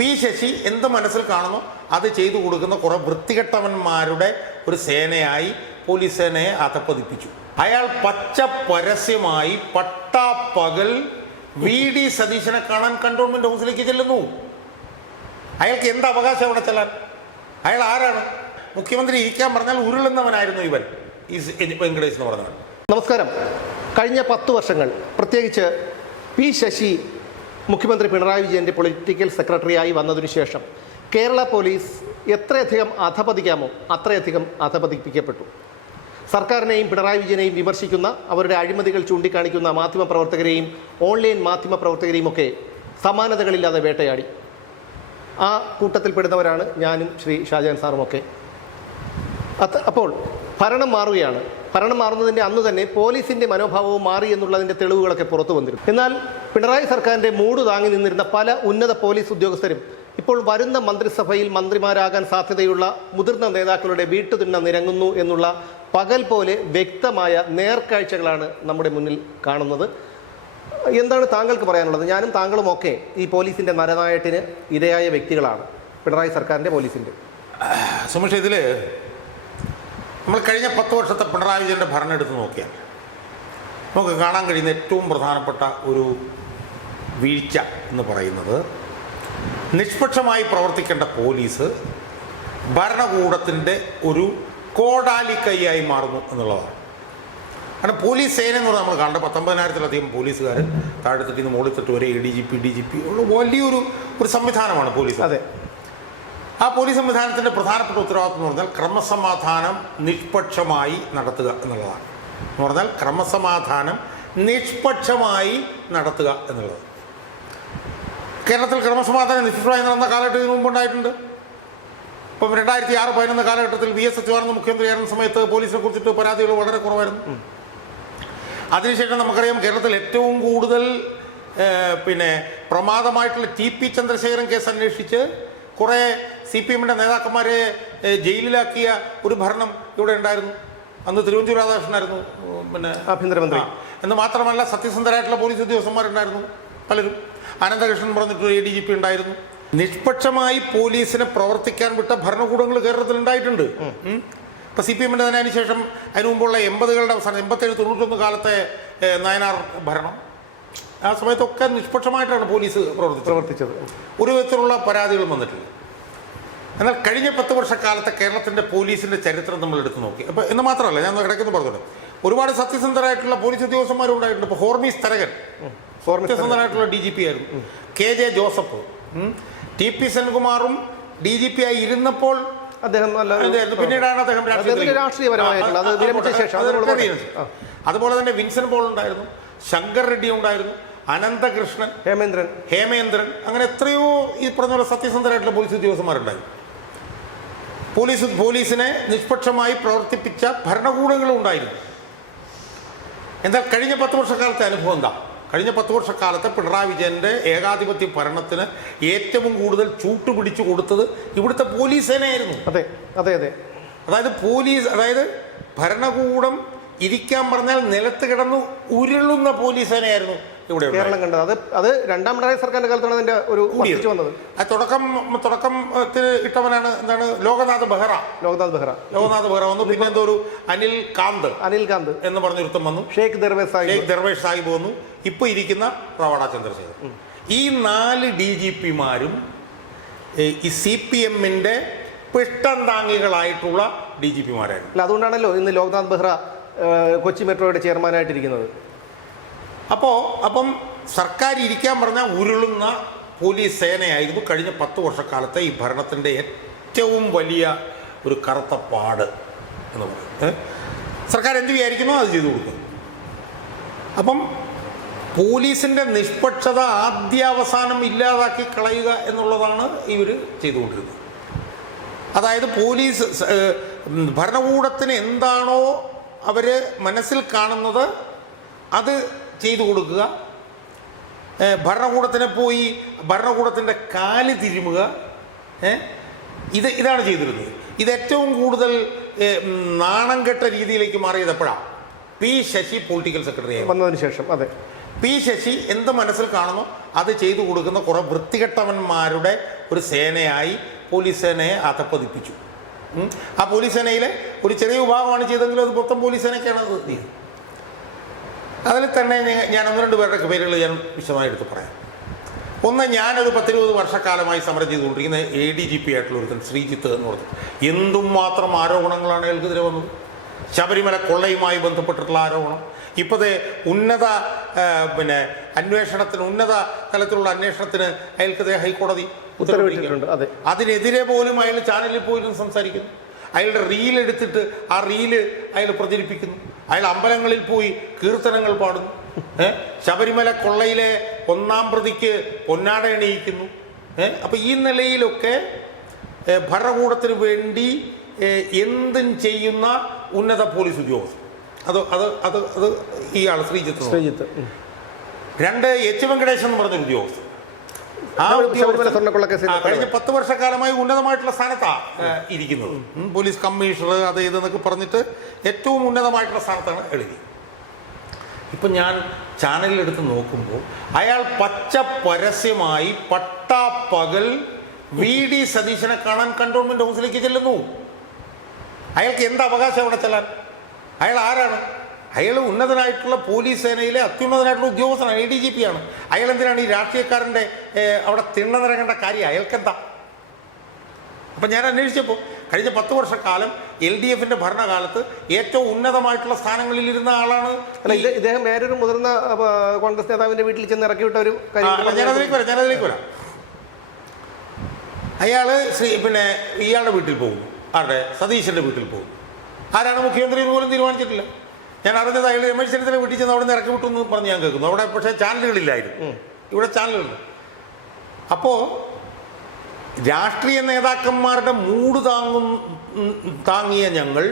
P Sasi എന്ത് മനസ്സിൽ കാണുന്നു അത് ചെയ്തു കൊടുക്കുന്ന കുറെ വൃത്തികെട്ടവന്മാരുടെ ഒരു സേനയായി പോലീസ് സേനയെ അധപ്പതിപ്പിച്ചു. അയാൾ പച്ച പരസ്യമായി പട്ടാപ്പകൽ VD സതീശനെ കാണാൻ കണ്ടോൺമെന്റ് ഹൗസിലേക്ക് ചെല്ലുന്നു. അയാൾക്ക് എന്ത് അവകാശം അവിടെ ചെല്ലാൻ? അയാൾ ആരാണ്? മുഖ്യമന്ത്രി ഇരിക്കാൻ പറഞ്ഞാൽ ഉരുളുന്നവനായിരുന്നു ഇവൻ ഈ വെങ്കടേഷ് എന്ന് പറഞ്ഞാൽ. നമസ്കാരം. കഴിഞ്ഞ 10 വർഷങ്ങൾ പ്രത്യേകിച്ച് പി ശശി മുഖ്യമന്ത്രി പിണറായി വിജയൻ്റെ പൊളിറ്റിക്കൽ സെക്രട്ടറിയായി വന്നതിനു ശേഷം കേരള പോലീസ് എത്രയധികം അധപതിക്കാമോ അത്രയധികം അധപതിപ്പിക്കപ്പെട്ടു. സർക്കാരിനെയും പിണറായി വിജയനെയും വിമർശിക്കുന്ന, അവരുടെ അഴിമതികൾ ചൂണ്ടിക്കാണിക്കുന്ന മാധ്യമപ്രവർത്തകരെയും ഓൺലൈൻ മാധ്യമപ്രവർത്തകരെയും ഒക്കെ സമാനതകളില്ലാതെ വേട്ടയാടി. ആ കൂട്ടത്തിൽപ്പെടുന്നവരാണ് ഞാനും ശ്രീ ഷാജഹാൻ സാറുമൊക്കെ. അപ്പോൾ ഭരണം മാറുകയാണ്. ഭരണം മാറുന്നതിൻ്റെ അന്ന് തന്നെ പോലീസിൻ്റെ മനോഭാവവും മാറി എന്നുള്ളതിൻ്റെ തെളിവുകളൊക്കെ പുറത്തു വന്നിരുന്നു. എന്നാൽ പിണറായി സർക്കാരിൻ്റെ മൂട് താങ്ങി നിന്നിരുന്ന പല ഉന്നത പോലീസ് ഉദ്യോഗസ്ഥരും ഇപ്പോൾ വരുന്ന മന്ത്രിസഭയിൽ മന്ത്രിമാരാകാൻ സാധ്യതയുള്ള മുതിർന്ന നേതാക്കളുടെ വീട്ടുതിണ്ണ നിരങ്ങുന്നു എന്നുള്ള പകൽ പോലെ വ്യക്തമായ നേർക്കാഴ്ചകളാണ് നമ്മുടെ മുന്നിൽ കാണുന്നത്. എന്താണ് താങ്കൾക്ക് പറയാനുള്ളത്? ഞാനും താങ്കളുമൊക്കെ ഈ പോലീസിൻ്റെ നരനായട്ടിന് ഇരയായ വ്യക്തികളാണ്, പിണറായി സർക്കാരിൻ്റെ പോലീസിൻ്റെ. സുമേഷ്, ഇതിൽ നമ്മൾ കഴിഞ്ഞ 10 വർഷത്തെ പിണറായി വിജയൻ്റെ ഭരണം എടുത്ത് നോക്കിയാൽ നമുക്ക് കാണാൻ കഴിയുന്ന ഏറ്റവും പ്രധാനപ്പെട്ട ഒരു വീഴ്ച എന്ന് പറയുന്നത് നിഷ്പക്ഷമായി പ്രവർത്തിക്കേണ്ട പോലീസ് ഭരണകൂടത്തിൻ്റെ ഒരു കോടാലിക്കൈയായി മാറുന്നു എന്നുള്ളതാണ്. കാരണം പോലീസ് സേന എന്ന് പറഞ്ഞാൽ നമ്മൾ കണ്ട 19,000-ലധികം പോലീസുകാർ താഴെത്തട്ടിൽ നിന്ന് മുകളിൽ വരെ DGP ഉള്ള വലിയൊരു സംവിധാനമാണ് പോലീസ്. അതെ. ആ പോലീസ് സംവിധാനത്തിൻ്റെ പ്രധാനപ്പെട്ട ഉത്തരവാദിത്വം എന്ന് പറഞ്ഞാൽ ക്രമസമാധാനം നിഷ്പക്ഷമായി നടത്തുക എന്നുള്ളതാണ്. എന്ന് പറഞ്ഞാൽ ക്രമസമാധാനം നിഷ്പക്ഷമായി നടത്തുക എന്നുള്ളത്. കേരളത്തിൽ ക്രമസമാധാനം നിഷ്പക്ഷമായി നടന്ന കാലഘട്ടം ഇതിനു മുമ്പുണ്ടായിട്ടുണ്ട്. ഇപ്പം 2006-11 കാലഘട്ടത്തിൽ VS അച്യുതാനന്ദൻ മുഖ്യമന്ത്രിയായിരുന്ന സമയത്ത് പോലീസിനെ കുറിച്ചിട്ട് പരാതികൾ വളരെ കുറവായിരുന്നു. അതിനുശേഷം നമുക്കറിയാം കേരളത്തിൽ ഏറ്റവും കൂടുതൽ പ്രമാദമായിട്ടുള്ള TP ചന്ദ്രശേഖരൻ കേസ് അന്വേഷിച്ച് കുറേ CPM-ൻ്റെ നേതാക്കന്മാരെ ജയിലിലാക്കിയ ഒരു ഭരണം ഇവിടെ ഉണ്ടായിരുന്നു. അന്ന് തിരുവഞ്ചൂർ രാധാകൃഷ്ണനായിരുന്നു ആഭ്യന്തരമന്ത്രി. എന്ന് മാത്രമല്ല സത്യസന്ധരായിട്ടുള്ള പോലീസ് ഉദ്യോഗസ്ഥന്മാരുണ്ടായിരുന്നു പലരും. അനന്തകൃഷ്ണൻ പറഞ്ഞിട്ടൊരു ADGP ഉണ്ടായിരുന്നു. നിഷ്പക്ഷമായി പോലീസിനെ പ്രവർത്തിക്കാൻ വിട്ട ഭരണകൂടങ്ങൾ കേരളത്തിൽ ഉണ്ടായിട്ടുണ്ട്. ഇപ്പം CPM-ൻ്റെ തന്നെ അതിനുശേഷം അതിനു മുമ്പുള്ള 80-കളുടെ അവസാനം 87-91 കാലത്തെ നയനാർ ഭരണം, ആ സമയത്തൊക്കെ നിഷ്പക്ഷമായിട്ടാണ് പോലീസ് പ്രവർത്തിച്ചത്. ഒരു വിധത്തിലുള്ള പരാതികളും വന്നിട്ടില്ല. എന്നാൽ കഴിഞ്ഞ 10 വർഷക്കാലത്തെ കേരളത്തിൻ്റെ പോലീസിൻ്റെ ചരിത്രം നമ്മൾ എടുത്തു നോക്കി. അപ്പോൾ എന്ന് മാത്രമല്ല, ഞാൻ ഇടയ്ക്കൊന്ന് പറഞ്ഞത്, ഒരുപാട് സത്യസന്ധരായിട്ടുള്ള പോലീസ് ഉദ്യോഗസ്ഥന്മാരും ഉണ്ടായിട്ടുണ്ട്. ഇപ്പോൾ ഹോർമീസ് തരകൻ സത്യസന്ധനായിട്ടുള്ള DGP ആയിരുന്നു. KJ ജോസഫ്, TP സെൻകുമാറും DGP ആയി ഇരുന്നപ്പോൾ അദ്ദേഹം പിന്നീടാണ് അദ്ദേഹം അതുപോലെ തന്നെ വിൻസൻ പോൾ ഉണ്ടായിരുന്നു, ശങ്കർ റെഡ്ഡി ഉണ്ടായിരുന്നു, അനന്തകൃഷ്ണൻ, ഹേമേന്ദ്രൻ, അങ്ങനെ എത്രയോ ഈ പറഞ്ഞ പോലെ സത്യസന്ധരായിട്ടുള്ള പോലീസ് ഉദ്യോഗസ്ഥന്മാരുണ്ടായി. പോലീസിനെ നിഷ്പക്ഷമായി പ്രവർത്തിപ്പിച്ച ഭരണകൂടങ്ങളും ഉണ്ടായിരുന്നു. എന്നാൽ കഴിഞ്ഞ 10 വർഷക്കാലത്തെ അനുഭവം എന്താ? കഴിഞ്ഞ 10 വർഷക്കാലത്തെ പിണറായി വിജയൻ്റെ ഏകാധിപത്യ ഭരണത്തിന് ഏറ്റവും കൂടുതൽ ചൂട്ടുപിടിച്ചു കൊടുത്തത് ഇവിടുത്തെ പോലീസ് സേനയായിരുന്നു. അതായത് ഭരണകൂടം ഇരിക്കാൻ പറഞ്ഞാൽ നിലത്ത് കിടന്ന് ഉരുളുന്ന പോലീസ് സേനയായിരുന്നു ഇവിടെ കേരളം കണ്ടത്. അത് രണ്ടാം പിണറായി സർക്കാരിന്റെ കാലത്താണ് അതിന്റെ ഒരു വന്നത്. തുടക്കത്തിൽ ഇട്ടവനാണ് എന്താണ് ലോകനാഥ് ബെഹ്റ വന്നു. പിന്നെ എന്തോ ഒരു അനിൽ കാന്ത് എന്ന് പറഞ്ഞൊരുത്തം വന്നു. ഷെയ്ഖ് ദർവേഷ് സാഹിബ് വന്നു. ഇപ്പൊ ഇരിക്കുന്ന റവാഡ ചന്ദ്രശേഖർ. ഈ 4 DGP-മാരും ഈ CPM-ന്റെ പിഷ്ടം താങ്ങികളായിട്ടുള്ള DGP-മാരായിരുന്നു. അല്ല, അതുകൊണ്ടാണല്ലോ ഇന്ന് ലോക്നാഥ് ബെഹ്റ കൊച്ചി മെട്രോയുടെ ചെയർമാനായിട്ടിരിക്കുന്നത്. അപ്പം സർക്കാർ ഇരിക്കാൻ പറഞ്ഞാൽ ഉരുളുന്ന പോലീസ് സേനയായിരുന്നു കഴിഞ്ഞ 10 വർഷക്കാലത്തെ ഈ ഭരണത്തിൻ്റെ ഏറ്റവും വലിയ ഒരു കറുത്ത പാട് എന്ന് പറയുന്നത്. സർക്കാർ എന്ത് വിചാരിക്കുന്നോ അത് ചെയ്തു കൊടുക്കും. അപ്പം പോലീസിൻ്റെ നിഷ്പക്ഷത ആദ്യാവസാനം ഇല്ലാതാക്കി കളയുക എന്നുള്ളതാണ് ഇവർ ചെയ്തുകൊണ്ടിരുന്നത്. അതായത് പോലീസ് ഭരണകൂടത്തിന് എന്താണോ അവർ മനസ്സിൽ കാണുന്നത് അത് ചെയ്തു കൊടുക്കുക, ഭരണകൂടത്തിനെ പോയി ഭരണകൂടത്തിൻ്റെ കാല് തിരുമുക, ഇതാണ് ചെയ്തിരുന്നത്. ഇത് ഏറ്റവും കൂടുതൽ നാണം കെട്ട രീതിയിലേക്ക് മാറിയത് എപ്പോഴാണ്? പി ശശി പൊളിറ്റിക്കൽ സെക്രട്ടറി വന്നതിന് ശേഷം. അതെ, പി ശശി എന്ത് മനസ്സിൽ കാണുന്നു അത് ചെയ്തു കൊടുക്കുന്ന കുറേ വൃത്തികെട്ടവന്മാരുടെ ഒരു സേനയായി പോലീസ് സേനയെ അധപ്പതിപ്പിച്ചു. ആ പോലീസ് സേനയിലെ ഒരു ചെറിയ വിഭാഗമാണ് ചെയ്തെങ്കിലും അത് മൊത്തം പോലീസ് സേനയ്ക്കാണ് അത് ചെയ്തത്. അതിൽ തന്നെ ഞാൻ 1-2 പേരുടെ പേരുകൾ ഞാൻ വിശദമായി എടുത്ത് പറയാം. ഒന്ന്, ഞാനൊരു 10-20 വർഷക്കാലമായി സമരം ചെയ്തുകൊണ്ടിരിക്കുന്ന ADGP ആയിട്ടുള്ള ഒരുത്തൻ ശ്രീജിത്ത് എന്ന് പറഞ്ഞു. എന്തുമാത്രം ആരോപണങ്ങളാണ് അയാൾക്കെതിരെ വന്നത്. ശബരിമല കൊള്ളയുമായി ബന്ധപ്പെട്ടിട്ടുള്ള ആരോപണം, ഇപ്പോഴത്തെ ഉന്നത അന്വേഷണത്തിന്, ഉന്നത തലത്തിലുള്ള അന്വേഷണത്തിന് അയാൾക്കെതിരെ ഹൈക്കോടതി ഉത്തരവിട്ടിട്ടുണ്ട്. അതിനെതിരെ പോലും അയാൾ ചാനലിൽ പോയിരുന്നു സംസാരിക്കുന്നു. അയാളുടെ റീൽ എടുത്തിട്ട് ആ റീല് അയാൾ പ്രചരിപ്പിക്കുന്നു. അയാൾ അമ്പലങ്ങളിൽ പോയി കീർത്തനങ്ങൾ പാടുന്നു. ശബരിമല കൊള്ളയിലെ 1-ാം പ്രതിക്ക് പൊന്നാട അണിയിക്കുന്നു. അപ്പം ഈ നിലയിലൊക്കെ ഭരണകൂടത്തിന് വേണ്ടി എന്തും ചെയ്യുന്ന ഉന്നത പോലീസ് ഉദ്യോഗസ്ഥർ. അത് അത് അത് അത് ഇയാൾ ശ്രീജിത്ത്. 2, H. വെങ്കടേശൻ എന്ന് പറഞ്ഞൊരു ഉദ്യോഗസ്ഥർ. ആ കഴിഞ്ഞ 10 വർഷക്കാലമായി ഉന്നതമായിട്ടുള്ള സ്ഥാനത്താണ് ഇരിക്കുന്നത്. പോലീസ് കമ്മീഷണർ അത് ഇതെന്നൊക്കെ പറഞ്ഞിട്ട് ഏറ്റവും ഉന്നതമായിട്ടുള്ള സ്ഥാനത്താണ് എഴുതി. ഇപ്പം ഞാൻ ചാനലിലെടുത്ത് നോക്കുമ്പോൾ അയാൾ പച്ച പരസ്യമായി പട്ടാപ്പകൽ VD സതീശനെ കാണാൻ കണ്ടോൺമെന്റ് ഹൗസിലേക്ക് ചെല്ലുന്നു. അയാൾക്ക് എന്ത് അവകാശം അവിടെ ചെല്ലാൻ? അയാൾ ആരാണ്? അയാൾ ഉന്നതനായിട്ടുള്ള പോലീസ് സേനയിലെ അത്യുന്നതനായിട്ടുള്ള ഉദ്യോഗസ്ഥനാണ്, ADGP ആണ്. അയാൾ എന്തിനാണ് ഈ രാഷ്ട്രീയക്കാരൻ്റെ അവിടെ തിണ്ണനിറങ്ങേണ്ട കാര്യം? അയാൾക്കെന്താ? അപ്പം ഞാൻ അന്വേഷിച്ചപ്പോൾ കഴിഞ്ഞ 10 വർഷക്കാലം LDFന്റെ ഭരണകാലത്ത് ഏറ്റവും ഉന്നതമായിട്ടുള്ള സ്ഥാനങ്ങളിൽ ഇരുന്ന ആളാണ്. ഇദ്ദേഹം വേറൊരു മുതിർന്ന കോൺഗ്രസ് നേതാവിന്റെ വീട്ടിൽ ചെന്ന് ഇറക്കി വിട്ട ഒരു ഞാനതിലേക്ക് വരാം. അയാൾ ഇയാളുടെ വീട്ടിൽ പോകുന്നു. ആരുടെ? സതീശന്റെ വീട്ടിൽ പോകുന്നു. ആരാണ് മുഖ്യമന്ത്രി എന്ന് പോലും തീരുമാനിച്ചിട്ടില്ല. ഞാൻ അറിഞ്ഞത് അയാൾ രമേശ് ചെന്നിത്തല വീട്ടിൽ ചെന്ന് അവിടെ നിന്ന് ഇറക്കി വിട്ടു എന്ന് പറഞ്ഞ് ഞാൻ കേൾക്കുന്നു. അവിടെ പക്ഷേ ചാനലുകളില്ലായിരുന്നു, ഇവിടെ ചാനലുകളുണ്ട്. അപ്പോൾ രാഷ്ട്രീയ നേതാക്കന്മാരുടെ മൂട് താങ്ങിയ ഞങ്ങൾ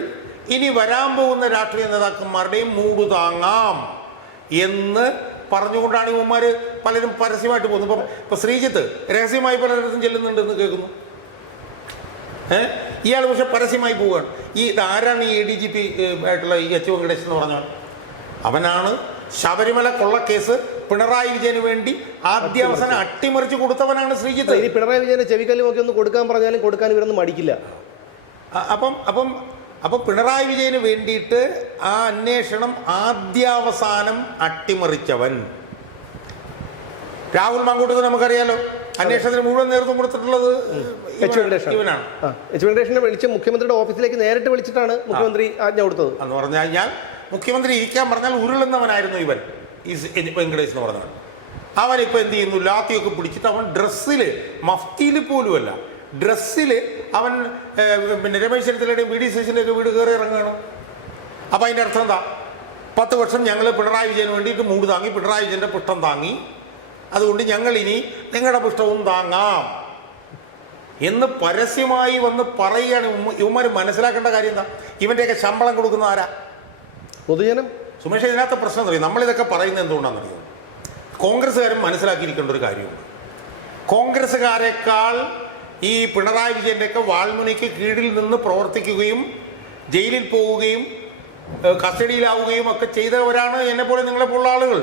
ഇനി വരാൻ പോകുന്ന രാഷ്ട്രീയ നേതാക്കന്മാരുടെയും മൂട് താങ്ങാം എന്ന് പറഞ്ഞുകൊണ്ടാണ് ഇവന്മാർ പലരും പരസ്യമായിട്ട് പോകുന്നത്. ഇപ്പം ശ്രീജിത്ത് രഹസ്യമായി പലയിടത്തും ചെല്ലുന്നുണ്ടെന്ന് കേൾക്കുന്നു. ഇയാൾ പക്ഷെ പരസ്യമായി പോവുകയാണ്. ഇതാരാണ് ഈ ADGP ആയിട്ടുള്ള ഈ H. വെങ്കടേശൻ എന്ന് പറഞ്ഞാൽ? അവനാണ് ശബരിമല കൊള്ളക്കേസ് പിണറായി വിജയന് വേണ്ടി ആദ്യാവസാനം അട്ടിമറിച്ച് കൊടുത്തവനാണ് ശ്രീജിത്ത്. ഇനി പിണറായി വിജയനെ ചെവിക്കല്ല് നോക്കി ഒന്ന് കൊടുക്കാൻ പറഞ്ഞാലും കൊടുക്കാൻ ഇവരൊന്നും മടിക്കില്ല. അപ്പം പിണറായി വിജയന് വേണ്ടിയിട്ട് ആ അന്വേഷണം ആദ്യാവസാനം അട്ടിമറിച്ചവൻ രാഹുൽ മാങ്കൂട്ടത്തിൽ നമുക്കറിയാലോ. അന്വേഷണത്തിന് മുഴുവൻ നേതൃത്വം കൊടുത്തിട്ടുള്ളത് ഇവനാണ്. H. വെങ്കടേശനെ വിളിച്ച് മുഖ്യമന്ത്രിയുടെ ഓഫീസിലേക്ക് നേരിട്ട് വിളിച്ചിട്ടാണ് മുഖ്യമന്ത്രി ആജ്ഞ കൊടുത്തത്. എന്ന് പറഞ്ഞു കഴിഞ്ഞാൽ മുഖ്യമന്ത്രി ഇരിക്കാൻ പറഞ്ഞാൽ ഉരുളുന്നവനായിരുന്നു ഇവൻ, ഈ വെങ്കടേഷ് എന്ന് പറഞ്ഞാൽ. അവനിപ്പോൾ എന്ത് ചെയ്യുന്നു? ലാത്തിയൊക്കെ പിടിച്ചിട്ട് അവൻ ഡ്രസ്സിൽ, മഫ്തിയിൽ പോലുമല്ല, ഡ്രസ്സിൽ അവൻ രമേശ് ചെന്നിത്തലയുടെയും VD സതീശൻ്റെയൊക്കെ വീട് കയറി ഇറങ്ങുകയാണ്. അപ്പം അതിൻ്റെ അർത്ഥം എന്താ? 10 വർഷം ഞങ്ങൾ പിണറായി വിജയന് വേണ്ടിയിട്ട് മൂട് താങ്ങി, പിണറായി വിജയൻ്റെ പുഷ്ടം താങ്ങി, അതുകൊണ്ട് ഞങ്ങൾ ഇനി നിങ്ങളുടെ പുഷ്ടവും താങ്ങാം എന്ന് പരസ്യമായി വന്ന് പറയുകയാണ്. ഇവന്മാർ മനസ്സിലാക്കേണ്ട കാര്യം എന്താ? ഇവൻ്റെയൊക്കെ ശമ്പളം കൊടുക്കുന്ന ആരാ? പൊതുജനം. സുമേഷ്, ഇതിനകത്ത് പ്രശ്നം അറിയാം. നമ്മളിതൊക്കെ പറയുന്നത് എന്തുകൊണ്ടാണെന്നറിയാം? കോൺഗ്രസ്സുകാരും മനസ്സിലാക്കിയിരിക്കേണ്ട ഒരു കാര്യമുണ്ട്. കോൺഗ്രസ്സുകാരെക്കാൾ ഈ പിണറായി വിജയൻ്റെയൊക്കെ വാൾമുനയ്ക്ക് കീഴിൽ നിന്ന് പ്രവർത്തിക്കുകയും ജയിലിൽ പോവുകയും കസ്റ്റഡിയിലാവുകയും ഒക്കെ ചെയ്തവരാണ് എന്നെപ്പോലെ നിങ്ങളെപ്പോലുള്ള ആളുകൾ.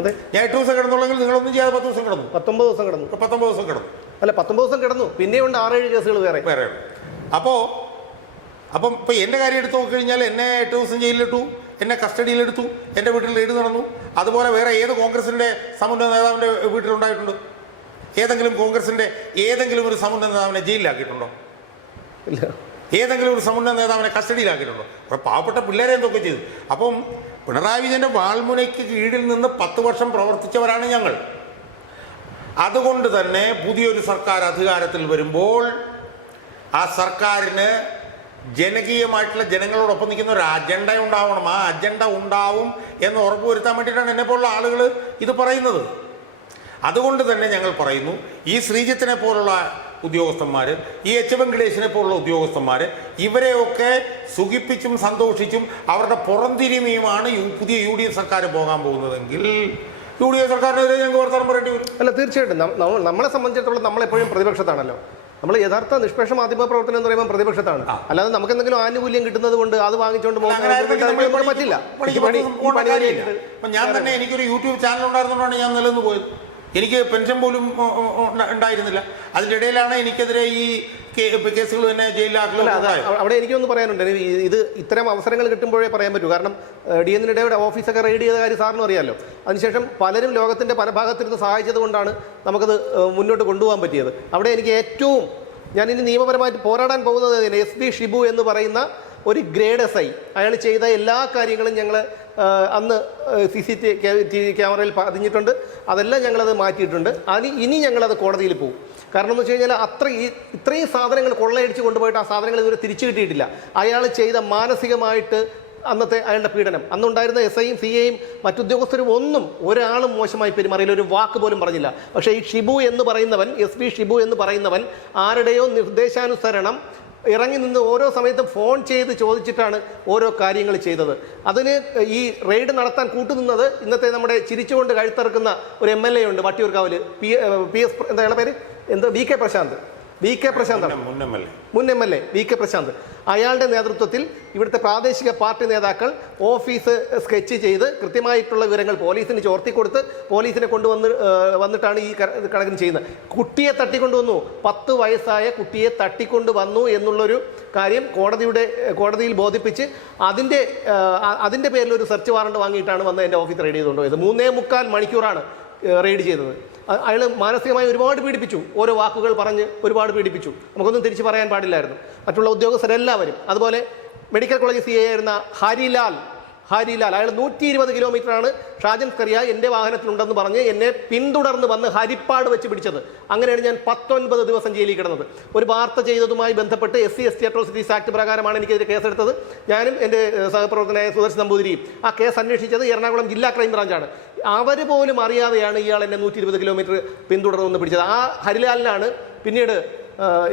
അതെ, ഞാൻ 8 ദിവസം കിടന്നുള്ളെങ്കിൽ നിങ്ങളൊന്നും ചെയ്യാതെ 10 ദിവസം കിടന്നു. 19 ദിവസം കിടന്നു. 19 ദിവസം കിടന്നു. അല്ല, 19 ദിവസം കിടന്നു. പിന്നെയുണ്ട് 6-7 കേസുകൾ വേറെ. അപ്പം ഇപ്പം എൻ്റെ കാര്യം എടുത്ത് നോക്കിക്കഴിഞ്ഞാൽ എന്നെ 8 ദിവസം ജയിലിലിട്ടു, എന്നെ കസ്റ്റഡിയിലെടുത്തു, എൻ്റെ വീട്ടിൽ റെയ്ഡ് നടന്നു. അതുപോലെ വേറെ ഏത് കോൺഗ്രസിൻ്റെ സമുന്നത നേതാവിൻ്റെ വീട്ടിലുണ്ടായിട്ടുണ്ട്? ഏതെങ്കിലും കോൺഗ്രസിൻ്റെ ഏതെങ്കിലും ഒരു സമുന്നത നേതാവിനെ ജയിലിലാക്കിയിട്ടുണ്ടോ? ഇല്ല. ഏതെങ്കിലും ഒരു സമുന്നത നേതാവിനെ കസ്റ്റഡിയിലാക്കിയിട്ടുണ്ടോ? അപ്പോൾ പാവപ്പെട്ട പിള്ളേരെ എന്തൊക്കെ ചെയ്തു. അപ്പം പിണറായി വിജയൻ്റെ വാൾമുനയ്ക്ക് കീഴിൽ നിന്ന് 10 വർഷം പ്രവർത്തിച്ചവരാണ് ഞങ്ങൾ. അതുകൊണ്ട് തന്നെ പുതിയൊരു സർക്കാർ അധികാരത്തിൽ വരുമ്പോൾ ആ സർക്കാരിന് ജനകീയമായിട്ടുള്ള ജനങ്ങളോടൊപ്പം നിൽക്കുന്ന ഒരു അജണ്ട ഉണ്ടാവണം. ആ അജണ്ട ഉണ്ടാവും എന്ന് ഉറപ്പുവരുത്താൻ വേണ്ടിയിട്ടാണ് എന്നെപ്പോലുള്ള ആളുകൾ ഇത് പറയുന്നത്. അതുകൊണ്ട് തന്നെ ഞങ്ങൾ പറയുന്നു, ഈ ശ്രീജിത്തിനെ പോലുള്ള ഉദ്യോഗസ്ഥന്മാർ, ഈ H. വെങ്കടേശനെ പോലുള്ള ഉദ്യോഗസ്ഥന്മാർ, ഇവരെയൊക്കെ സുഖിപ്പിച്ചും സന്തോഷിച്ചും അവരുടെ പുറംതിരിമയുമാണ് പുതിയ UDF സർക്കാർ പോകാൻ പോകുന്നതെങ്കിൽ UDF സർക്കാരിനെതിരെ ഞങ്ങൾക്ക് വർത്തമാനം പറയേണ്ടി വരും. അല്ല, തീർച്ചയായിട്ടും നമ്മളെ സംബന്ധിച്ചിടത്തോളം നമ്മളെപ്പോഴും പ്രതിപക്ഷത്താണല്ലോ. നമ്മൾ യഥാർത്ഥ നിഷ്പക്ഷ മാധ്യമ പ്രവർത്തനം എന്ന് പറയുമ്പോൾ പ്രതിപക്ഷത്താണ്. അല്ലാതെ നമുക്ക് എന്തെങ്കിലും ആനുകൂല്യം കിട്ടുന്നത് കൊണ്ട് അത് വാങ്ങിച്ചുകൊണ്ട് പോകുന്നത് പറ്റില്ല. ഞാൻ തന്നെ എനിക്കൊരു യൂട്യൂബ് ചാനൽ ഉണ്ടായിരുന്നതുകൊണ്ടാണ് ഞാൻ നിലനിന്ന് പോയത്. എനിക്ക് പെൻഷൻ പോലും ഉണ്ടായിരുന്നില്ല. അതിൻ്റെ ഇടയിലാണ് എനിക്കെതിരെ ഈ കേസുകൾ തന്നെ ജയിലിലാക്കലും. അവിടെ എനിക്കൊന്ന് പറയാനുണ്ട്. ഇത് ഇത്തരം അവസരങ്ങൾ കിട്ടുമ്പോഴേ പറയാൻ പറ്റൂ. കാരണം DNAയുടെ ഓഫീസൊക്കെ റെയ്ഡ് ചെയ്ത കാര്യം സാറിനും അറിയാമല്ലോ. അതിനുശേഷം പലരും ലോകത്തിൻ്റെ പല ഭാഗത്തിരുന്ന് സഹായിച്ചത് കൊണ്ടാണ് നമുക്കത് മുന്നോട്ട് കൊണ്ടുപോകാൻ പറ്റിയത്. അവിടെ എനിക്ക് ഏറ്റവും ഞാനിനി നിയമപരമായിട്ട് പോരാടാൻ പോകുന്നത് SB ഷിബു എന്ന് പറയുന്ന ഒരു ഗ്രേഡ് SI അയാൾ ചെയ്ത എല്ലാ കാര്യങ്ങളും ഞങ്ങൾ അന്ന് CCTV ക്യാമറയിൽ പതിഞ്ഞിട്ടുണ്ട്. അതെല്ലാം ഞങ്ങളത് മാറ്റിയിട്ടുണ്ട്. ഇനി ഞങ്ങളത് കോടതിയിൽ പോകും. കാരണം എന്ന് വെച്ച് കഴിഞ്ഞാൽ ഇത്രയും സാധനങ്ങൾ കൊള്ളയടിച്ച് കൊണ്ടുപോയിട്ട് ആ സാധനങ്ങൾ ഇതുവരെ തിരിച്ചു കിട്ടിയിട്ടില്ല. അയാൾ ചെയ്ത മാനസികമായിട്ട് അന്നത്തെ അയാളുടെ പീഡനം, അന്നുണ്ടായിരുന്ന SIയും CAയും മറ്റുദ്യോഗസ്ഥരും ഒന്നും ഒരാളും മോശമായി പെരുമാറിയില്ല, ഒരു വാക്ക് പോലും പറഞ്ഞില്ല. പക്ഷേ ഈ ഷിബു എന്ന് പറയുന്നവൻ, SB ഷിബു എന്ന് പറയുന്നവൻ ആരുടെയോ നിർദ്ദേശാനുസരണം ഇറങ്ങി നിന്ന് ഓരോ സമയത്തും ഫോൺ ചെയ്ത് ചോദിച്ചിട്ടാണ് ഓരോ കാര്യങ്ങൾ ചെയ്തത്. അതിന് ഈ റെയ്ഡ് നടത്താൻ കൂട്ടുനിന്നത് ഇന്നത്തെ നമ്മുടെ ചിരിച്ചുകൊണ്ട് കഴുത്തറക്കുന്ന ഒരു MLA ഉണ്ട് വട്ടിയൂർക്കാവിൽ, PS എന്താ പേര്, VK പ്രശാന്ത്. മുൻ MLA VK പ്രശാന്ത്. അയാളുടെ നേതൃത്വത്തിൽ ഇവിടുത്തെ പ്രാദേശിക പാർട്ടി നേതാക്കൾ ഓഫീസ് സ്കെച്ച് ചെയ്ത് കൃത്യമായിട്ടുള്ള വിവരങ്ങൾ പോലീസിന് ചോർത്തിക്കൊടുത്ത് പോലീസിനെ വന്നിട്ടാണ് ഈ കണക്കിന് ചെയ്യുന്നത്. കുട്ടിയെ തട്ടിക്കൊണ്ടുവന്നു, 10 വയസ്സായ കുട്ടിയെ തട്ടിക്കൊണ്ടുവന്നു എന്നുള്ളൊരു കാര്യം കോടതിയിൽ ബോധിപ്പിച്ച് അതിൻ്റെ പേരിൽ ഒരു സെർച്ച് വാറണ്ട് വാങ്ങിയിട്ടാണ് വന്ന് എൻ്റെ ഓഫീസ് റെയ്ഡ് ചെയ്തുകൊണ്ടുപോയത്. 3.25 മണിക്കൂറാണ് റെയ്ഡ് ചെയ്തത്. അയാൾ മാനസികമായി ഒരുപാട് പീഡിപ്പിച്ചു, ഓരോ വാക്കുകൾ പറഞ്ഞ് ഒരുപാട് പീഡിപ്പിച്ചു. നമുക്കൊന്നും തിരിച്ചു പറയാൻ പാടില്ലായിരുന്നു. മറ്റുള്ള ഉദ്യോഗസ്ഥരെല്ലാവരും. അതുപോലെ മെഡിക്കൽ കോളേജ് CA ആയിരുന്ന ഹരിലാൽ അയാൾ 120 കിലോമീറ്ററാണ് ഷാജൻ സ്കറിയ എൻ്റെ വാഹനത്തിലുണ്ടെന്ന് പറഞ്ഞ് എന്നെ പിന്തുടർന്ന് വന്ന് ഹരിപ്പാട് വെച്ച് പിടിച്ചത്. അങ്ങനെയാണ് ഞാൻ 19 ദിവസം ജയിലിൽ കിടന്നത്. ഒരു വാർത്ത ചെയ്തതുമായി ബന്ധപ്പെട്ട് SC അട്രോസിറ്റീസ് ആക്ട് പ്രകാരമാണ് എനിക്കെതിരെ കേസെടുത്തത്. ഞാനും എൻ്റെ സഹപ്രവർത്തകനായ സുദർശൻ നമ്പൂതിരിയും. ആ കേസ് അന്വേഷിച്ചത് എറണാകുളം ജില്ലാ ക്രൈം ബ്രാഞ്ചാണ്. അവർ പോലും അറിയാതെയാണ് ഇയാൾ എന്നെ 120 കിലോമീറ്റർ പിന്തുടർന്ന് പിടിച്ചത്. ആ ഹരിലാലിനാണ് പിന്നീട്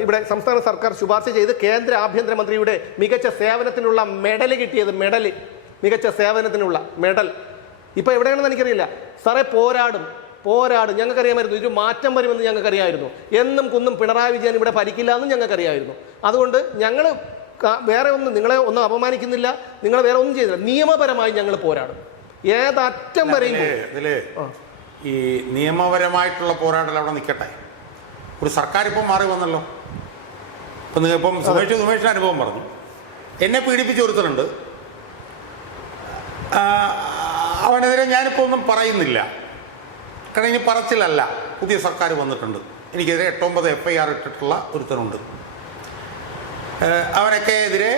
ഇവിടെ സംസ്ഥാന സർക്കാർ ശുപാർശ ചെയ്ത് കേന്ദ്ര ആഭ്യന്തരമന്ത്രിയുടെ മികച്ച സേവനത്തിനുള്ള മെഡൽ കിട്ടിയത്. മികച്ച സേവനത്തിനുള്ള മെഡൽ ഇപ്പോൾ എവിടെയാണെന്ന് എനിക്കറിയില്ല. സാറേ പോരാടും. ഞങ്ങൾക്കറിയാമായിരുന്നു ഒരു മാറ്റം വരുമെന്ന് ഞങ്ങൾക്കറിയായിരുന്നു. എന്നും കുന്നും പിണറായി വിജയൻ ഇവിടെ ഭരിക്കില്ല എന്നും ഞങ്ങൾക്കറിയായിരുന്നു. അതുകൊണ്ട് ഞങ്ങൾ വേറെ ഒന്നും നിങ്ങളെ ഒന്നും അപമാനിക്കുന്നില്ല, നിങ്ങളെ വേറെ ഒന്നും ചെയ്തില്ല. നിയമപരമായി ഞങ്ങൾ പോരാടും, ഏതറ്റം വരെയും. ഈ നിയമപരമായിട്ടുള്ള പോരാട്ടം അവിടെ നിൽക്കട്ടെ. ഒരു സർക്കാർ ഇപ്പം മാറി വന്നല്ലോ. ഇപ്പം സുമേഷിൻ്റെ അനുഭവം പറഞ്ഞു. എന്നെ പീഡിപ്പിച്ച് ഒരുത്തനുണ്ട്, അവനെതിരെ ഞാനിപ്പോൾ ഒന്നും പറയുന്നില്ല. കാരണം ഇനി പറച്ചിലല്ല, പുതിയ സർക്കാർ വന്നിട്ടുണ്ട്. എനിക്കെതിരെ 8-9 FIR ഇട്ടിട്ടുള്ള ഒരുത്തനുണ്ട്. അവനൊക്കെ എതിരെ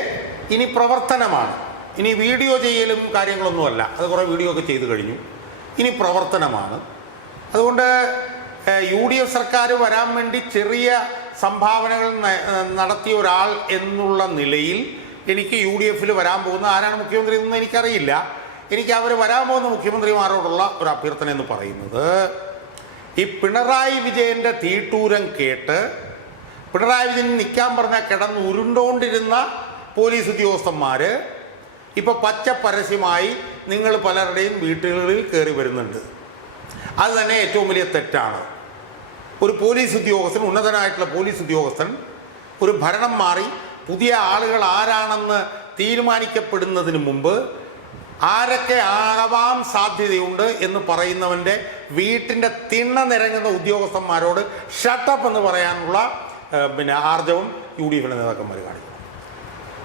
ഇനി പ്രവർത്തനമാണ്. ഇനി വീഡിയോ ചെയ്യലും കാര്യങ്ങളൊന്നുമല്ല, അത് കുറേ വീഡിയോ ഒക്കെ ചെയ്ത് കഴിഞ്ഞു. ഇനി പ്രവർത്തനമാണ്. അതുകൊണ്ട് UDF സർക്കാർ വരാൻ വേണ്ടി ചെറിയ സംഭാവനകൾ നടത്തിയ ഒരാൾ എന്നുള്ള നിലയിൽ എനിക്ക് UDFൽ വരാൻ പോകുന്ന ആരാണ് മുഖ്യമന്ത്രി എന്നൊന്നും എനിക്കറിയില്ല. എനിക്ക് അവർ വരാൻ പോകുന്ന മുഖ്യമന്ത്രിമാരോടുള്ള ഒരു അഭ്യർത്ഥന എന്ന് പറയുന്നത്, ഈ പിണറായി വിജയൻ്റെ തീട്ടൂരം കേട്ട് പിണറായി വിജയൻ നിൽക്കാൻ പറഞ്ഞാൽ കിടന്ന് ഉരുണ്ടോണ്ടിരുന്ന പോലീസ് ഉദ്യോഗസ്ഥന്മാർ ഇപ്പോൾ പച്ച പരസ്യമായി നിങ്ങൾ പലരുടെയും വീട്ടുകളിൽ കയറി വരുന്നുണ്ട്. അത് തന്നെ ഏറ്റവും വലിയ തെറ്റാണ്. ഒരു പോലീസ് ഉദ്യോഗസ്ഥൻ, ഉന്നതനായിട്ടുള്ള പോലീസ് ഉദ്യോഗസ്ഥൻ, ഒരു ഭരണം മാറി പുതിയ ആളുകൾ ആരാണെന്ന് തീരുമാനിക്കപ്പെടുന്നതിന് മുമ്പ് ആരൊക്കെ ആവാൻ സാധ്യതയുണ്ട് എന്ന് പറയുന്നവൻ്റെ വീട്ടിൻ്റെ തിണ്ണ നിരങ്ങുന്ന ഉദ്യോഗസ്ഥന്മാരോട് ഷട്ടപ്പ് എന്ന് പറയാനുള്ള ആർജവം UDFിൻ്റെ നേതാക്കന്മാർ കാണിക്കണം.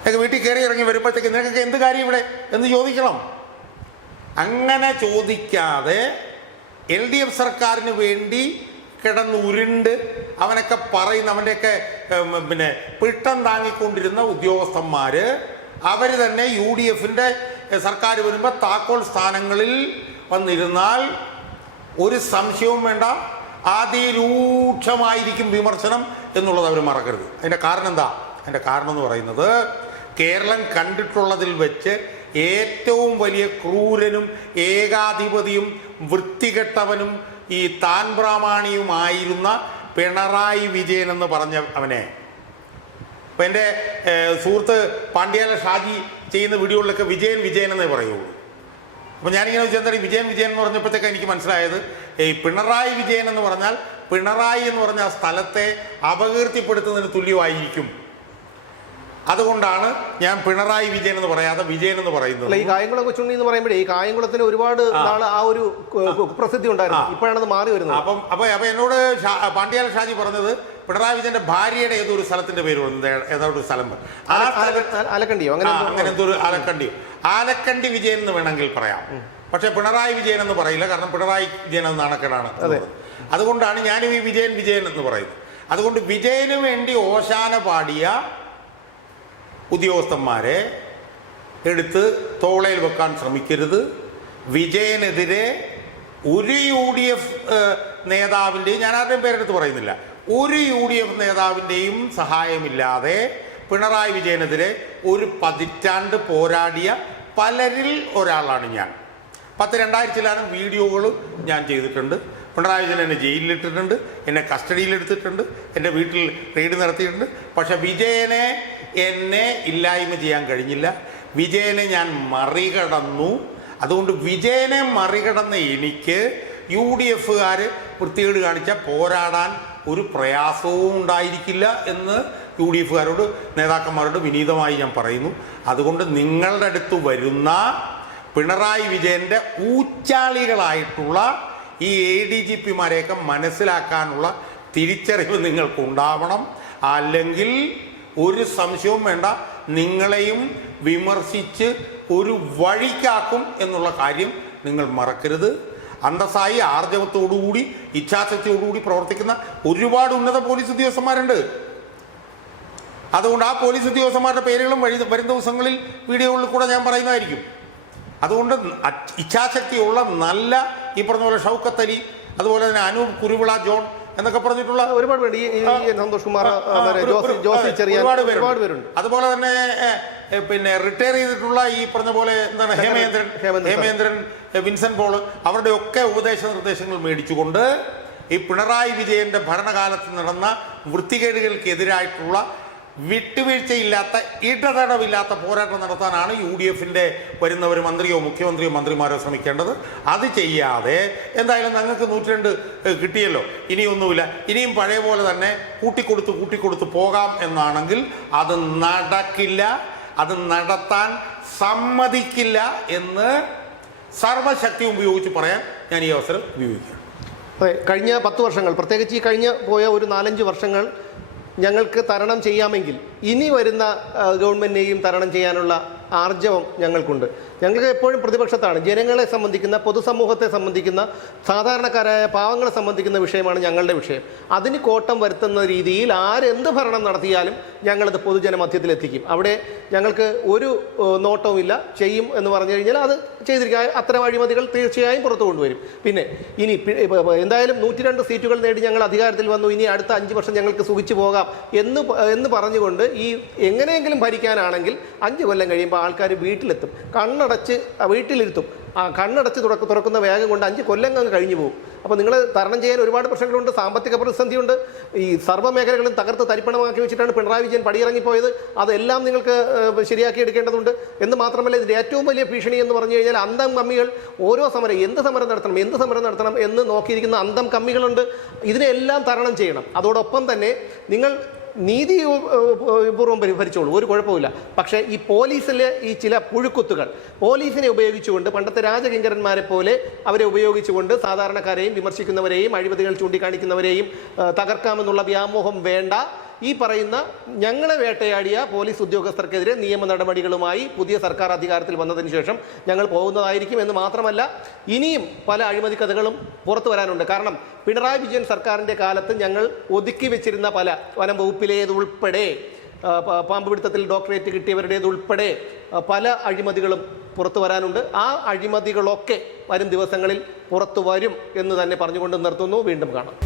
ഒക്കെ വീട്ടിൽ കയറി ഇറങ്ങി വരുമ്പോഴത്തേക്ക് നിനക്കൊക്കെ എന്ത് കാര്യം ഇവിടെ എന്ന് ചോദിക്കണം. അങ്ങനെ ചോദിക്കാതെ LDF സർക്കാരിന് വേണ്ടി കിടന്ന് ഉരുണ്ട് അവനൊക്കെ പറയുന്ന അവൻ്റെയൊക്കെ പിട്ടം താങ്ങിക്കൊണ്ടിരുന്ന ഉദ്യോഗസ്ഥന്മാർ അവർ തന്നെ UDFിൻ്റെ സർക്കാർ വരുമ്പോൾ താക്കോൽ സ്ഥാനങ്ങളിൽ വന്നിരുന്നാൽ ഒരു സംശയവും വേണ്ട, അതിരൂക്ഷമായിരിക്കും വിമർശനം എന്നുള്ളത് അവർ മറക്കരുത്. അതിൻ്റെ കാരണം എന്താ? അതിൻ്റെ കാരണം എന്ന് പറയുന്നത് കേരളം കണ്ടിട്ടുള്ളതിൽ വെച്ച് ഏറ്റവും വലിയ ക്രൂരനും ഏകാധിപതിയും വൃത്തികെട്ടവനും ഈ താൻ പ്രാമാണിയുമായിരുന്ന പിണറായി വിജയൻ എന്ന് പറഞ്ഞ അവനെ. അപ്പം എൻ്റെ സുഹൃത്ത് പാണ്ഡ്യാല ഷാജി ചെയ്യുന്ന വീഡിയോകളിലൊക്കെ വിജയൻ എന്നേ പറയുള്ളൂ. അപ്പോൾ ഞാനിങ്ങനെ വെച്ചാൽ വിജയൻ എന്ന് പറഞ്ഞപ്പോഴത്തേക്ക് എനിക്ക് മനസ്സിലായത് ഈ പിണറായി വിജയൻ എന്ന് പറഞ്ഞാൽ പിണറായി എന്ന് പറഞ്ഞ ആ സ്ഥലത്തെ അപകീർത്തിപ്പെടുത്തുന്നതിന് തുല്യമായിരിക്കും. അതുകൊണ്ടാണ് ഞാൻ പിണറായി വിജയൻ എന്ന് പറയാതെ വിജയൻ എന്ന് പറയുന്നത്. ഈ കായംകുളം കൊച്ചുണ്ണി എന്ന് പറയുമ്പോഴേ ഈ കായംകുളത്തിന് ഒരുപാട് നാൾ ആ ഒരു പ്രസിദ്ധി ഉണ്ടായിരുന്നു. ഇപ്പോഴാണ് മാറി വരുന്നത്. അപ്പൊ എന്നോട് പാണ്ഡ്യാല ഷാജി പറഞ്ഞത് പിണറായി വിജയന്റെ ഭാര്യയുടെ ഏതൊരു സ്ഥലത്തിന്റെ പേര് ഏതൊരു സ്ഥലം ആലക്കണ്ടിയോ അങ്ങനെ എന്തോ ആലക്കണ്ടിയോ ആലക്കണ്ടി വിജയൻ എന്ന് വേണമെങ്കിൽ പറയാം. പക്ഷെ പിണറായി വിജയൻ എന്ന് പറയില്ല. കാരണം പിണറായി വിജയൻ എന്ന നാണക്കേടാണ്. അതുകൊണ്ടാണ് ഞാനും ഈ വിജയൻ എന്ന് പറയുന്നത്. അതുകൊണ്ട് വിജയന് വേണ്ടി ഓശാന പാടിയ ഉദ്യോഗസ്ഥന്മാരെ എടുത്ത് തോളയിൽ വെക്കാൻ ശ്രമിക്കരുത്. വിജയനെതിരെ ഒരു UDF നേതാവിൻ്റെയും, ഞാൻ ആരുടെയും പേരെടുത്ത് പറയുന്നില്ല, ഒരു UDF നേതാവിൻ്റെയും സഹായമില്ലാതെ പിണറായി വിജയനെതിരെ ഒരു പതിറ്റാണ്ട് പോരാടിയ പലരിൽ ഒരാളാണ് ഞാൻ. 2000-ലാണ് വീഡിയോകൾ ഞാൻ ചെയ്തിട്ടുണ്ട്. പിണറായി വിജയൻ എന്നെ ജയിലിലിട്ടിട്ടുണ്ട്, എന്നെ കസ്റ്റഡിയിലെടുത്തിട്ടുണ്ട്, എൻ്റെ വീട്ടിൽ റെയ്ഡ് നടത്തിയിട്ടുണ്ട്. പക്ഷെ വിജയനെ എന്നെ ഇല്ലായ്മ ചെയ്യാൻ കഴിഞ്ഞില്ല. വിജയനെ ഞാൻ മറികടന്നു. അതുകൊണ്ട് വിജയനെ മറികടന്ന എനിക്ക് UDFകാർ വൃത്തികേട് കാണിച്ചാൽ പോരാടാൻ ഒരു പ്രയാസവും ഉണ്ടായിരിക്കില്ല എന്ന് UDFകാരോട്, നേതാക്കന്മാരോട് വിനീതമായി ഞാൻ പറയുന്നു. അതുകൊണ്ട് നിങ്ങളുടെ അടുത്ത് വരുന്ന പിണറായി വിജയൻ്റെ ഊച്ചാളികളായിട്ടുള്ള ഈ ADGPമാരെയൊക്കെ മനസ്സിലാക്കാനുള്ള തിരിച്ചറിവ് നിങ്ങൾക്കുണ്ടാവണം. അല്ലെങ്കിൽ ഒരു സംശയവും വേണ്ട, നിങ്ങളെയും വിമർശിച്ച് ഒരു വഴിക്കാക്കും എന്നുള്ള കാര്യം നിങ്ങൾ മറക്കരുത്. അന്തസ്സായി ആർജവത്തോടുകൂടി ഇച്ഛാശക്തിയോടുകൂടി പ്രവർത്തിക്കുന്ന ഒരുപാട് ഉന്നത പോലീസ് ഉദ്യോഗസ്ഥന്മാരുണ്ട്. അതുകൊണ്ട് ആ പോലീസ് ഉദ്യോഗസ്ഥന്മാരുടെ പേരുകളും വരും ദിവസങ്ങളിൽ വീഡിയോകളിൽ കൂടെ ഞാൻ പറയുന്നതായിരിക്കും. അതുകൊണ്ട് ഇച്ഛാശക്തിയുള്ള നല്ല ഈ പറഞ്ഞ പോലെ ഷൗക്കത്ത് അലി, അതുപോലെ തന്നെ അനൂപ് കുരുവിള ജോൺ എന്നൊക്കെ പറഞ്ഞിട്ടുള്ള ഒരുപാട് പേര്, സന്തോഷ് കുമാർ, ഒരുപാട് പേരുണ്ട്. അതുപോലെ തന്നെ പിന്നെ റിട്ടയർ ചെയ്തിട്ടുള്ള ഈ പറഞ്ഞ പോലെ എന്താണ് ഹേമേന്ദ്രൻ, വിൻസെന്റ് പോൾ, അവരുടെ ഒക്കെ ഉപദേശ നിർദ്ദേശങ്ങൾ മേടിച്ചുകൊണ്ട് ഈ പിണറായി വിജയന്റെ ഭരണകാലത്ത് നടന്ന വൃത്തികേടുകൾക്കെതിരായിട്ടുള്ള വിട്ടുവീഴ്ചയില്ലാത്ത ഇടതടവില്ലാത്ത പോരാട്ടം നടത്താനാണ് UDFന്റെ വരുന്നവർ മന്ത്രിയോ മുഖ്യമന്ത്രിയോ മന്ത്രിമാരോ ശ്രമിക്കേണ്ടത്. അത് ചെയ്യാതെ എന്തായാലും ഞങ്ങൾക്ക് 102 കിട്ടിയല്ലോ, ഇനിയൊന്നുമില്ല, ഇനിയും പഴയ പോലെ തന്നെ കൂട്ടിക്കൊടുത്ത് പോകാം എന്നാണെങ്കിൽ അത് നടക്കില്ല. അത് നടത്താൻ സമ്മതിക്കില്ല എന്ന് സർവശക്തിയും ഉപയോഗിച്ച് പറയാൻ ഞാൻ ഈ അവസരം ഉപയോഗിക്കുകയാണ്. കഴിഞ്ഞ 10 വർഷങ്ങൾ, പ്രത്യേകിച്ച് ഈ കഴിഞ്ഞ പോയ ഒരു 4-5 വർഷങ്ങൾ ഞങ്ങൾക്ക് തരണം ചെയ്യാമെങ്കിൽ ഇനി വരുന്ന ഗവൺമെൻറ്റിനെയും തരണം ചെയ്യാനുള്ള ആർജവം ഞങ്ങൾക്കുണ്ട്. ഞങ്ങൾക്ക് എപ്പോഴും പ്രതിപക്ഷത്താണ്. ജനങ്ങളെ സംബന്ധിക്കുന്ന, പൊതുസമൂഹത്തെ സംബന്ധിക്കുന്ന, സാധാരണക്കാരായ പാവങ്ങളെ സംബന്ധിക്കുന്ന വിഷയമാണ് ഞങ്ങളുടെ വിഷയം. അതിന് കോട്ടം വരുത്തുന്ന രീതിയിൽ ആരെന്ത് ഭരണം നടത്തിയാലും ഞങ്ങളത് പൊതുജനമധ്യത്തിലെത്തിക്കും. അവിടെ ഞങ്ങൾക്ക് ഒരു നോട്ടവുമില്ല. ചെയ്യും എന്ന് പറഞ്ഞു കഴിഞ്ഞാൽ അത് ചെയ്തിരിക്കുക. അത്തരം അഴിമതികൾ തീർച്ചയായും പുറത്തു കൊണ്ടുവരും. പിന്നെ ഇനി എന്തായാലും 102 സീറ്റുകൾ നേടി ഞങ്ങൾ അധികാരത്തിൽ വന്നു, ഇനി അടുത്ത 5 വർഷം ഞങ്ങൾക്ക് സുഖിച്ചു പോകാം എന്ന് പറഞ്ഞുകൊണ്ട് ഈ എങ്ങനെയെങ്കിലും ഭരിക്കാനാണെങ്കിൽ 5 കൊല്ലം കഴിയുമ്പോൾ ആൾക്കാർ വീട്ടിലെത്തും, വീട്ടിലിരുത്തും. കണ്ണടച്ച് തുറക്കുന്ന വേഗം കൊണ്ട് 5 കൊല്ലം കഴിഞ്ഞു പോകും. അപ്പോൾ നിങ്ങൾ തരണം ചെയ്യാൻ ഒരുപാട് പ്രശ്നങ്ങളുണ്ട്. സാമ്പത്തിക പ്രതിസന്ധിയുണ്ട്. ഈ സർവ്വമേഖലകളും തകർത്ത് തരിപ്പണമാക്കി വെച്ചിട്ടാണ് പിണറായി വിജയൻ പടിയിറങ്ങിപ്പോയത്. അതെല്ലാം നിങ്ങൾക്ക് ശരിയാക്കി എടുക്കേണ്ടതുണ്ട്. എന്ന് മാത്രമല്ല, ഇതിൻ്റെ ഏറ്റവും വലിയ ഭീഷണി എന്ന് പറഞ്ഞു കഴിഞ്ഞാൽ അന്തം കമ്മികൾ ഓരോ എന്ത് സമരം നടത്തണം എന്ന് നോക്കിയിരിക്കുന്ന അന്തം കമ്മികളുണ്ട്. ഇതിനെല്ലാം തരണം ചെയ്യണം. അതോടൊപ്പം തന്നെ നിങ്ങൾ നീതിപൂർവ്വം ഭരിച്ചോളൂ, ഒരു കുഴപ്പമില്ല. പക്ഷേ ഈ പോലീസിലെ ഈ ചില പുഴുക്കുത്തുകൾ, പോലീസിനെ ഉപയോഗിച്ചുകൊണ്ട് പണ്ടത്തെ രാജകിങ്കരന്മാരെ പോലെ അവരെ ഉപയോഗിച്ചുകൊണ്ട് സാധാരണക്കാരെയും വിമർശിക്കുന്നവരെയും അഴിമതികൾ ചൂണ്ടിക്കാണിക്കുന്നവരെയും തകർക്കാമെന്നുള്ള വ്യാമോഹം വേണ്ട. ഈ പറയുന്ന ഞങ്ങളെ വേട്ടയാടിയ പോലീസ് ഉദ്യോഗസ്ഥർക്കെതിരെ നിയമ നടപടികളുമായി പുതിയ സർക്കാർ അധികാരത്തിൽ വന്നതിന് ശേഷം ഞങ്ങൾ പോകുന്നതായിരിക്കും. എന്ന് മാത്രമല്ല, ഇനിയും പല അഴിമതി കഥകളും പുറത്തു വരാനുണ്ട്. കാരണം പിണറായി വിജയൻ സർക്കാരിൻ്റെ കാലത്ത് ഞങ്ങൾ ഒതുക്കി വെച്ചിരുന്ന പല വനം വകുപ്പിലേതുൾപ്പെടെ, പാമ്പ് പിടുത്തത്തിൽ ഡോക്ടറേറ്റ് കിട്ടിയവരുടേതുൾപ്പെടെ പല അഴിമതികളും പുറത്തു വരാനുണ്ട്. ആ അഴിമതികളൊക്കെ വരും ദിവസങ്ങളിൽ പുറത്തു വരും എന്ന് തന്നെ പറഞ്ഞുകൊണ്ട് നിർത്തുന്നു. വീണ്ടും കാണാം.